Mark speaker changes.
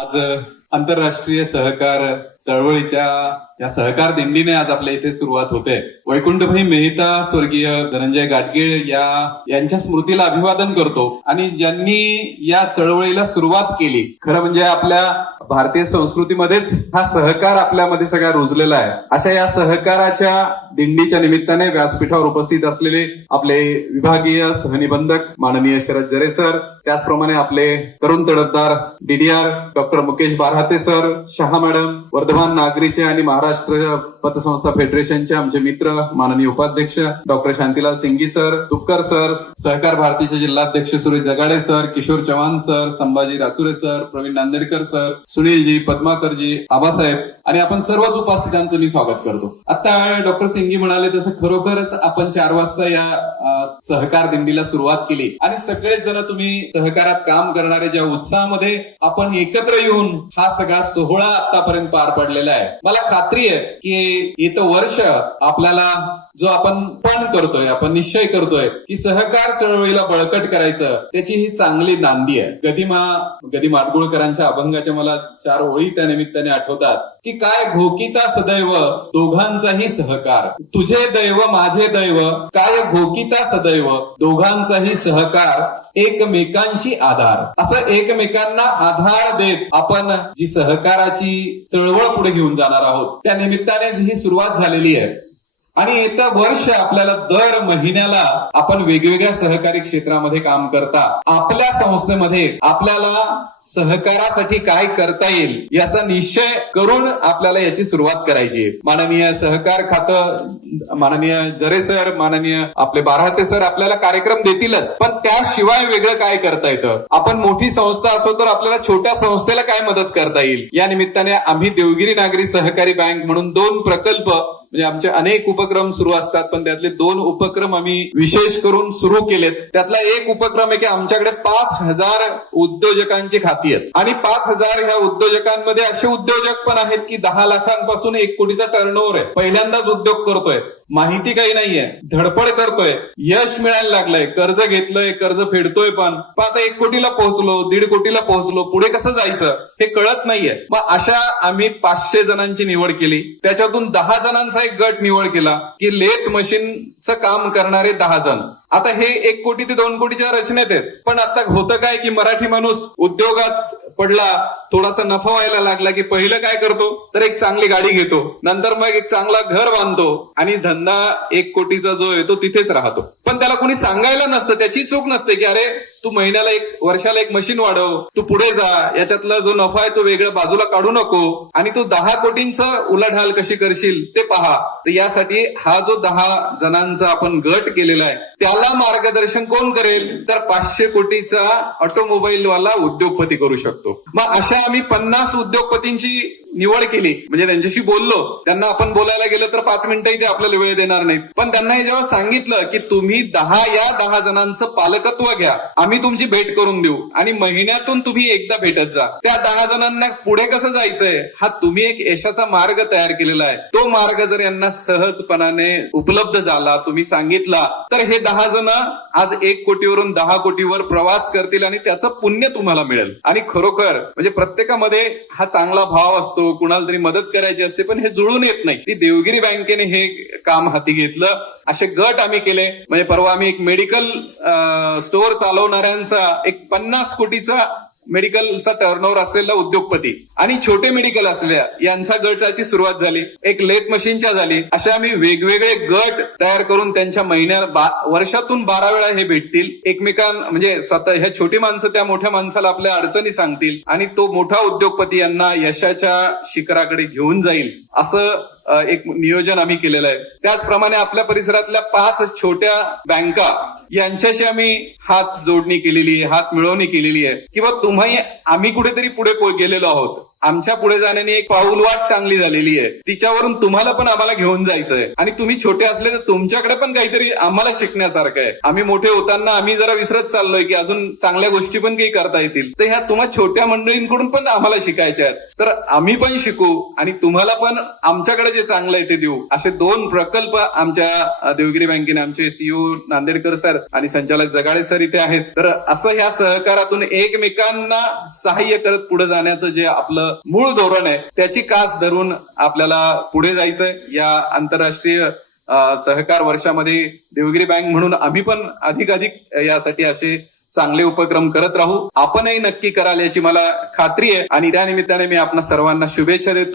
Speaker 1: आज आंतरराष्ट्रीय सहकार चळवळीच्या या सहकार दिंडीने आज आपल्या इथे सुरुवात होते. वैकुंठभाई मेहता स्वर्गीय धनंजय गाडगीळ या यांच्या स्मृतीला अभिवादन करतो आणि ज्यांनी या चळवळीला सुरुवात केली खरं म्हणजे आपल्या भारतीय संस्कृतीमध्येच हा सहकार आपल्यामध्ये सगळा रुजलेला आहे. अशा या सहकाराच्या दिंडीच्या निमित्ताने व्यासपीठावर उपस्थित असलेले आपले विभागीय सहनिबंधक माननीय शरद जरे सर त्याचप्रमाणे आपले तरुण तडफदार DDR doctor Mukesh Barhate sir Shah madam Vardhaman नागरीचे आणि महाराष्ट्र पतसंस्था फेडरेशनचे आमचे मित्र माननीय उपाध्यक्ष doctor Shantilal Singi sir Tupkar sir सहकार भारतीचे जिल्हाध्यक्ष Suresh Jagade sir Kishor Chavan sir Sambhaji Rachure sir Pravin Nandedkar sir Sunilji Padmakarji Abasaheb आणि आपण सर्वच उपस्थितांचं मी स्वागत करतो. आता डॉक्टर सिंगी म्हणाले तसं खरोखरच आपण चार वाजता या सहकार दिंडीला सुरुवात केली. आणि सगळेच जण तुम्ही सहकारात काम करणारे ज्या उत्साहामध्ये आपण एकत्र येऊन हा सगळा सोहळा आतापर्यंत पार पडलेला आहे. मला खात्री आहे की येतं वर्ष आपल्याला जो आपण पण करतोय आपण निश्चय करतोय की सहकार चळवळीला बळकट करायचं त्याची ही चांगली नांदी आहे. गदिमा गदी माडगुळकरांच्या अभंगाच्या मला चार ओळी त्या निमित्ताने आठवतात की काय घोकिता सदैव दोघांचाही सहकार. तुझे दैव माझे दैव काय घोकिता सदैव दोघांचाही सहकार एकमेकांशी आधार. असं एकमेकांना आधार देत आपण जी सहकाराची चळवळ पुढे घेऊन जाणार आहोत त्या निमित्ताने ही सुरुवात झालेली आहे. आणि येतं वर्ष आपल्याला दर महिन्याला आपण वेगवेगळ्या सहकारी क्षेत्रामध्ये काम करता. आपल्या संस्थेमध्ये आपल्याला सहकारासाठी काय करता येईल याचा निश्चय करून आपल्याला याची सुरुवात करायची. माननीय सहकार खातं माननीय जरे सर माननीय आपले बाराहते सर आपल्याला कार्यक्रम देतीलच. पण त्याशिवाय वेगळं काय करता येतं? आपण मोठी संस्था असो तर आपल्याला छोट्या संस्थेला काय मदत करता येईल? या निमित्ताने आम्ही देवगिरी नागरी सहकारी बँक म्हणून दोन प्रकल्प म्हणजे आमचे अनेक उपक्रम सुरू असतात पण त्यातले दोन उपक्रम आम्ही विशेष करून सुरू केलेत. त्यातला एक उपक्रम आहे की आमच्याकडे पाच हजार उद्योजकांची खाती आहेत. आणि पाच हजार ह्या उद्योजकांमध्ये असे उद्योजक पण आहेत की दहा लाखांपासून एक कोटीचा टर्नओव्हर आहे. पहिल्यांदाच उद्योग करतोय. माहिती काही नाहीये. धडपड करतोय. यश मिळायला लागलंय. कर्ज घेतलंय कर्ज फेडतोय पण. पण आता एक कोटीला पोहोचलो दीड कोटीला पोहोचलो पुढे कसं जायचं हे कळत नाहीये. मग अशा आम्ही पाचशे जणांची निवड केली. त्याच्यातून दहा जणांचा एक गट निवड केला. की लेथ मशीनचं काम करणारे दहा जण. आता हे एक कोटी ते दोन कोटीच्या रचनेत आहेत. पण आता होतं काय की मराठी माणूस उद्योगात पडला थोडासा नफा व्हायला लागला की पहिलं काय करतो? तर एक चांगली गाडी घेतो. नंतर मग एक चांगला घर बांधतो. आणि धंदा एक कोटीचा जो आहे तो तिथेच राहतो. पण त्याला कोणी सांगायला नसतं त्याची चूक नसते की अरे तू महिन्याला एक वर्षाला एक मशीन वाढव तू पुढे जा याच्यातला जो नफा आहे तो वेगळा बाजूला काढू नको आणि तू दहा कोटींचा उलाढाल कशी करशील ते पहा. तर यासाठी हा जो दहा जणांचा आपण गट केलेला आहे त्याला मार्गदर्शन कोण करेल? तर पाचशे कोटीचा ऑटोमोबाईल वाला उद्योगपती करू शकतो. मग अशा आम्ही पन्नास उद्योगपतींची निवड केली. म्हणजे त्यांच्याशी बोललो. त्यांना आपण बोलायला गेलो तर पाच मिनिटंही ते आपल्याला वेळ देणार नाहीत. पण त्यांना हे जेव्हा सांगितलं की तुम्ही दहा या दहा जणांचं पालकत्व घ्या. आम्ही तुमची भेट करून देऊ. आणि महिन्यातून तुम्ही एकदा भेटत जा. त्या दहा जणांना पुढे कसं जायचंय? हा तुम्ही एक यशाचा मार्ग तयार केलेला आहे. तो मार्ग जर यांना सहजपणाने उपलब्ध झाला तुम्ही सांगितला तर हे दहा जण आज एक कोटीवरून दहा कोटीवर प्रवास करतील आणि त्याचं पुण्य तुम्हाला मिळेल. आणि खरोखर म्हणजे प्रत्येकामध्ये हा चांगला भाव असतो कुणाला तरी मदत करायची असते पण हे जुळून येत नाही. ती देवगिरी बँकेने हे काम हाती घेतलं. असे गट आम्ही केले. म्हणजे परवा आम्ही एक मेडिकल स्टोअर चालवणाऱ्यांचा एक पन्नास कोटीचा मेडिकलचा टर्नओव्हर असलेला उद्योगपती आणि छोटे मेडिकल असलेल्या यांचा गटाची सुरुवात झाली. एक लेट मशीनच्या झाली. असे आम्ही वेगवेगळे गट तयार करून त्यांच्या महिन्या बा- वर्षातून बारा वेळा हे भेटतील. एकमेकां म्हणजे स्वतः ह्या छोटी माणसं त्या मोठ्या माणसाला आपल्या अडचणी सांगतील आणि तो मोठा उद्योगपती यांना यशाच्या शिखराकडे घेऊन जाईल. असं एक नियोजन आम्ही केलेलं आहे. त्याचप्रमाणे आपल्या परिसरातल्या पाच छोट्या बँका यांच्याशी आम्ही हात जोडणी केलेली आहे हात मिळवणी केलेली आहे. किंवा तुम्ही आम्ही कुठेतरी पुढे गेलेलो आहोत. आमच्या पुढे जाण्याने एक पाऊल वाट चांगली झालेली आहे. तिच्यावरून तुम्हाला पण आम्हाला घेऊन जायचंय. आणि तुम्ही छोटे असले तर तुमच्याकडे पण काहीतरी आम्हाला शिकण्यासारखं आहे. आम्ही मोठे होताना आम्ही जरा विसरत चाललोय की अजून चांगल्या गोष्टी पण काही करता येतील. तर ह्या तुम्हा छोट्या मंडळींकडून पण आम्हाला शिकायच्या आहेत. तर आम्ही पण शिकू आणि तुम्हाला पण आमच्याकडे जे चांगलं आहे ते देऊ. असे दोन प्रकल्प आमच्या देवगिरी बँकेने आमचे सीईओ नांदेडकर सर आणि संचालक जगाडे सर इथे आहेत. तर असं ह्या सहकारातून एकमेकांना सहाय्य करत पुढे जाण्याचं जे आपलं मूळ धोरण आहे त्याची कास धरून आपल्याला पुढे जायचंय. या आंतरराष्ट्रीय सहकार वर्षामध्ये देवगिरी बँक म्हणून आम्ही पण अधिकाधिक यासाठी असे चांगले उपक्रम करत राहू. आपणही नक्की कराल याची मला खात्री आहे. आणि त्या निमित्ताने मी आपणा सर्वांना शुभेच्छा देतो.